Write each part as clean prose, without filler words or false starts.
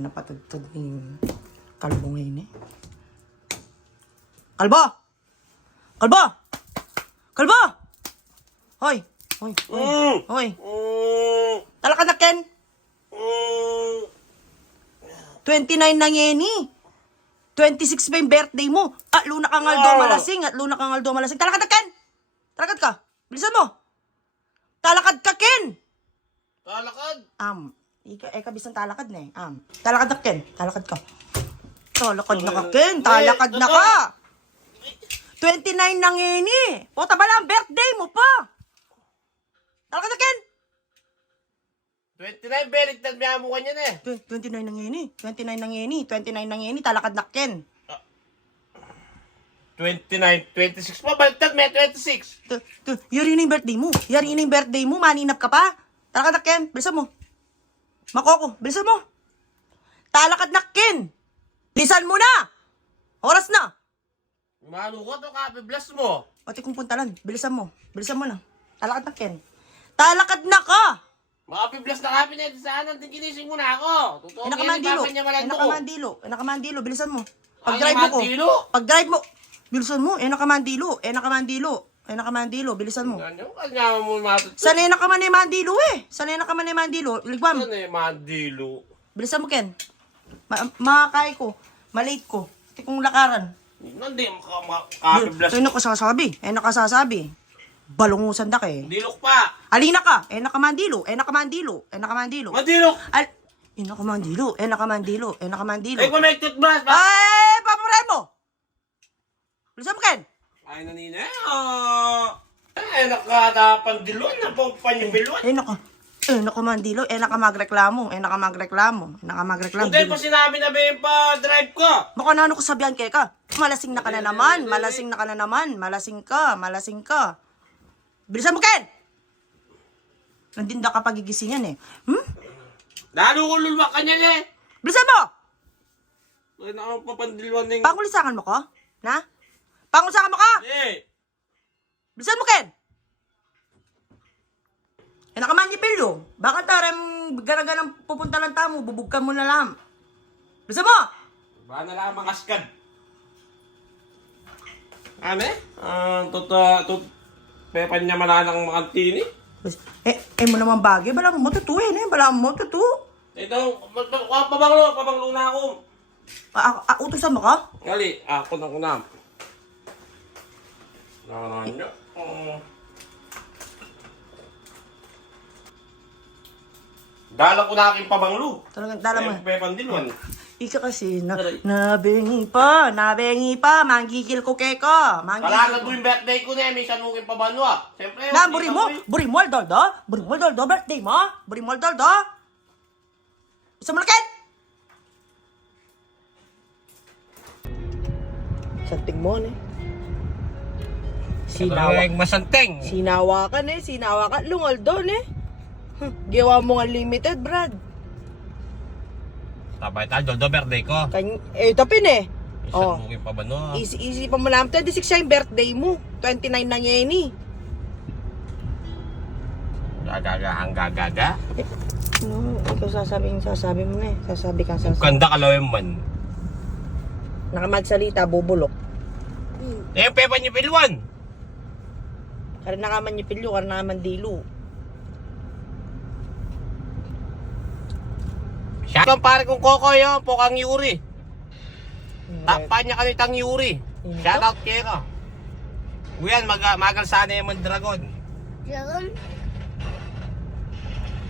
napatudtod ni Kalbo ngayon eh. Kalbo! Kalbo! Kalbo! Hoy! Hoy! Hoy! Hoy! Talakad na, Ken! 29 na ngeni. 26 pa yung birthday mo. At luna kang Aldo malasing. At luna kang Aldo malasing. Talakad na, Ken! Talakad ka. Bilisan mo. Talakad ka, Ken! Talakad? Bisan talakad na eh. Talakad na, Ken. Talakad ka. Talakad na ka, Ken. Talakad na ka. 29 na ngeni. Puta ba lang, birthday mo pa. Talakad na, Ken. 29, beligtad may amo ka niyan eh. 29 na ngeni. 29 na ngeni. 29 na ngeni. Talakad na, Ken. 29, 26 pa, baligtad may 26. Yari na yung birthday mo. Yari na yung birthday mo. Maninap ka pa. Talakad na, Ken. Bilisan mo. Makoko. Bilisan mo. Talakad na, Ken. Bilisan mo na. Oras na. Mano ko to, Kape, bless mo. Pati kong puntalan. Bilisan mo. Bilisan mo na. Talakad na, Ken. Talakad na ka. Makapi-bless na Kape na ito saan. Ginising mo na ako. Totoo Nakamandilo. niya malando ko. Nakamandilo. Nakamandilo. Bilisan mo. Ay, Pag-drive mo ko. nakamandilo? Pag-drive mo. Bilisan mo. Nakamandilo. Nakamandilo. Nakamandilo. Bilisan mo. Ano? Kanya mo matutulog. Sanay na ka man ni Mandilo eh. Sanay na ka man ni Mandilo. Ligwam. Ano yung mandilo? Bilisan mo, Ken. Makakay ko. Malate ko. Iti kong lakaran. Hindi mo Kape-bless. Ay, nakasasabi. Nakasasabi. Balungusan da ka eh. Dilok pa. Alina ka. Nakamandilo. Nakamandilo. Nakamandilo. Madilok. Nakamandilo. Nakamandilo. Nakamandilo. Ay, kung may toothbrush ba? Ay, paparay mo. Bilisan mo, Ken. Ay, nanina. Ay, nakatapandilon. Napangpanyibilon. Nakamandilo. Nakamagreklamo. Nakamagreklamo. Hindi pa sinabi na ba yung pa-drive ko? Baka na ano ko sabihan kay ka. Malasing na ka na naman. Malasing na ka na naman. Malasing ka. Malasing ka. Bilisan mo, Ken! Nandinda ka pagigisingan eh. Lalo ko lulwak ka niyan eh. Bilisan mo! Ay, nakapapandilwan ng... Pangulisakan mo ko? Na? Pangulisakan mo ko? Eh. Bilisan mo, Ken! Nakaman niya pilo. Bakit tarem ganaganang pupunta lang tamo, bubugkan mo na lang. Bilisan mo! Ba na lang makaskad. Ano eh? Pepan niya mananang mga tini. Mo naman bagay. Bala mo matutuin eh. Bala mo matutu. Ito, pabanglo na ako. Utusan mo ka? Gali, ako na kunam. Nananya. Dala ko na aking pabanglo. Talagang dala mo. Pepan dilwan. Ika kasi, nabengi pa, manggigil ko keka. Kalaga ko yung birthday ko na eh, may sanugin pa ba no ah? Siyempre, buri mo aldoldo, birthday mo, buri mo aldoldo. Isa mo lakit! Santing mo eh. Masanteng. Sinawa ka lungaldo eh. Gawa mo nga limited, Brad. Tabay tayo, do birthday ko. Tapin eh. Sanugin pa ba no? Easy pa mo lang. 26 siya yung birthday mo. 29 na ngeni. Gagaga. Ikaw sasabi mo na eh. Sasabi. Kanda kalawin man. Nakamagsalita, bubulok. Eh, pepa niyo pilwan. Karin nakaman niyo pilyo, karin nakaman dilo. Siya ang pare kong koko yun, Pokang Yuri. Takpan niya kami tang Yuri. Shout out kayo ka. Uyan, magal sana yung mga dragon. Dragon?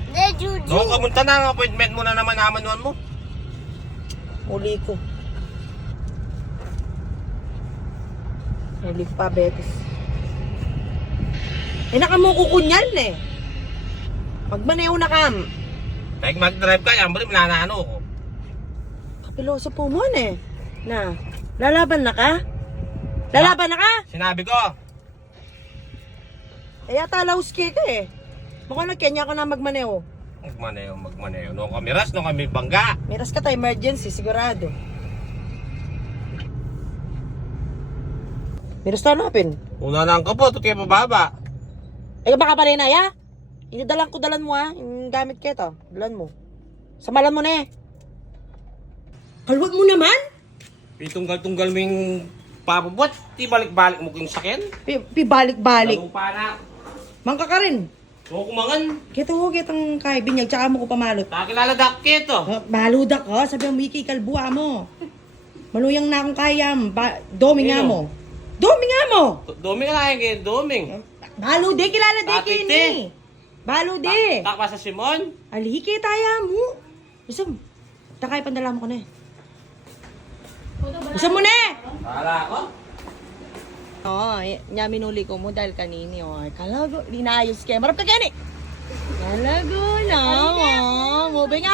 De, Juju. Noong kamunta na, ang appointment mo na naman mo. Uli ko. Uli pa, Betis. Nakamukukunyan eh. Magmaneho na kam. Pag mag-drive ka, yan, bali mananano ko. Kapiloso po mo eh. Na, lalaban na ka? Lalaban na ka? Sinabi ko. Yata lauski ka eh. Mukhang nagkenya ko na magmaneho. Magmaneho. Noong kami ras, noong kami bangga. Miras ka tayo, emergency, sigurado. Miras tayo napin. Una na ang kapot, ito kayo pababa. Baka pa rin na ya? Dalan mo yung gamit ka ito. Dalan mo. Samalan mo na eh. Kalwat mo naman? Pitunggal-tunggal mo yung papabot. Di balik-balik mo yung sakyan. Pibalik-balik. Lupa na. Mangka ka rin. Huwag kumangan. Kita ho, kitang kay binyag, tsaka mo ko pamalot. Nakakilala dakit oh. Baludak ko, sabi mo, Wiki, kalbuha mo. Maluyang na akong kayam. Domi nga Sino? mo. Domi nga mo. Doming na kayo kayo, doming. Balude, kilala de Bakit, kini. Balude. Takpa sa Simon. Aliki taya mo. Isam. Takay pandala mo ko na eh. Isam mo na eh. Para ako. Oo, nya minuli ko mo dahil kanini. Oh, kalago, linayos kaya. Marap ka gani. Kalago na. Oh, moving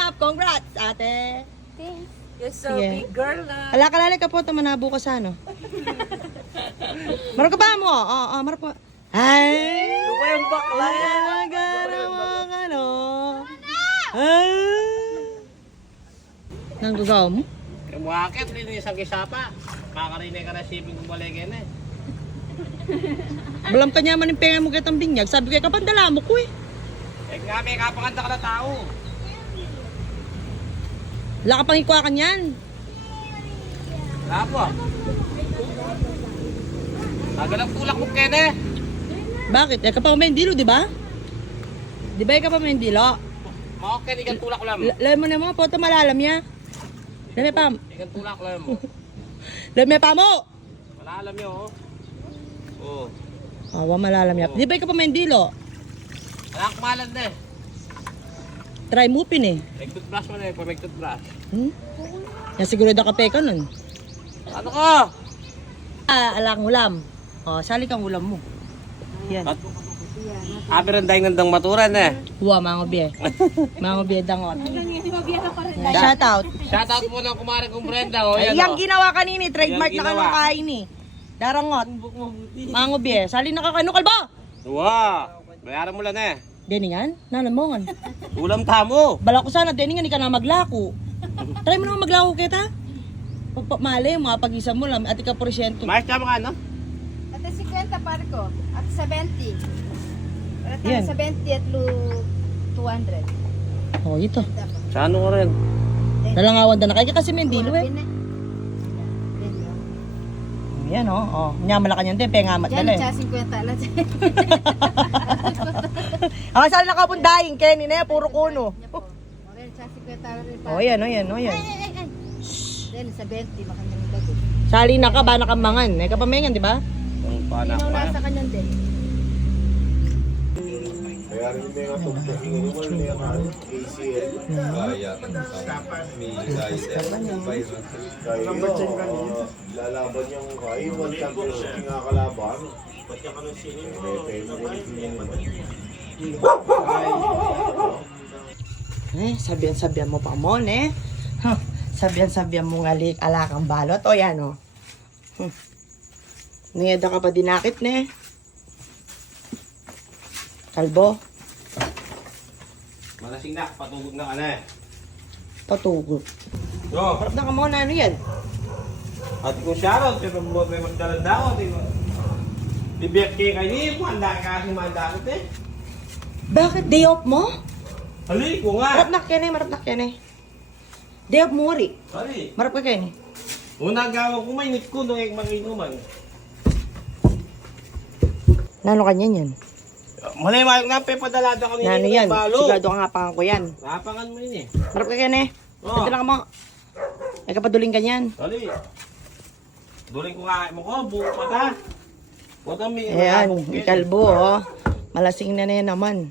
up. Congrats, ate. Thanks. You're so Sige. big girl na. Kalala ka po, manabo ka sa ano. Marap ka ba mo? Oo, marap ka. Ay! Ano ba yung bakla? Talaga naman, ano? Ay! Nang gagaw mo? Yung wakit, linis ang kisapa. Makakarinig ka na siping kumaligin eh. Balam ka niya man yung penga mo kitang binyag. Sabi ko, kapandala mo ko eh. Eh nga, may kapanganda ka na tao. Wala ka pang ikuha ka niyan. Wala po. Tagal ang tulak mo, Kene. Bakit? Eh, kapag may dilo, di ba? Di ba ikaw pa may dilo? Maka, ikan tulak ko lang. Lahat mo na mo, poto malalam niya. Lame pa. Ikan tulak ko lang mo. Lame pa mo! Wala alam nyo, oh. Oh. Awa, malalam niya. Di ba ikaw pa may dilo? Wala kang malan na eh. Try mo pin eh. May toothbrush mo na eh, may toothbrush. Yan siguro da kape ka nun. Ano ka? Alang ulam. O, sali kang ulam mo. Yan. Abiran dahil ng maturan eh. Huwa, mga biye. Mga biye dangot. Shout out. Shoutout mo ng kumarin kong Brenda, oh. Ay, Yan, yang oh. ginawa kanini, trademark Yang na ginawa. kanong kain ni. Darangot. Mga biye. Sali na kakanukal ba? Wow! Bayaran mo lang eh. Deningan? Nanamongan. Ulam tamo. Bala ko sana, deningan, di ka na maglako. Try mo naman maglako kita. Mali, mga pag-isa mo lang, at ika porsyento. Mais ka mga ano? Ate 50 par ko. At 70. At Yan. 70 at 200. Oh, ito. Sa ano ko rin? Nalangawan na kaya kasi may dilo eh. Yan oh, oh. Nyamala ka niyan din, pengamat Diyan, dala eh. siya 50 lang. Ang saan nakapundaying, Kenny na yan, puro kuno. Okay, siya 50 rin pa. Oh, yan, oh, yan, oh, yan. Ay. Then, sa 20, makanyang bago. Sali na ka, ba nakamangan. Eh, kapamengan, di ba? Ang panak Ikaw pa. nasa kanyang din. Lalaban yung World Championship nga kalaban. Sabihan mo pa mo, eh. Huh. Sabihan mo nga lik alakang balot. O, yan, o. Niyada ka pa dinakit, ne. Kalbo, Malasing na, patugog na ka na eh. patugot. Yo, Harap na ka muna, ano yan? at kung shoutout, pero mo may magdalan na ako, di ba? Bibiyak kayo kayo, handa ka kasi mandakit eh. Bakit day off mo? Hali ko nga. Marap na kene. Day off mo, ri. Hali. Marap ka kene. Unang gawa ko may nit ko nung mag-inuman. Nano kanya yan? Malay mayok na, pepadalada ko Nano yan? Sigurado ka nga pangan ko yan. Napangan mo yun eh. Marap ka kene. Oh. Ito lang mo. Ay kapaduling ka niyan. Hali. Duling ko nga mo ko, buo pa ta. Huwag kami. Ayan, may kalbo, oh. Malasing na yan naman.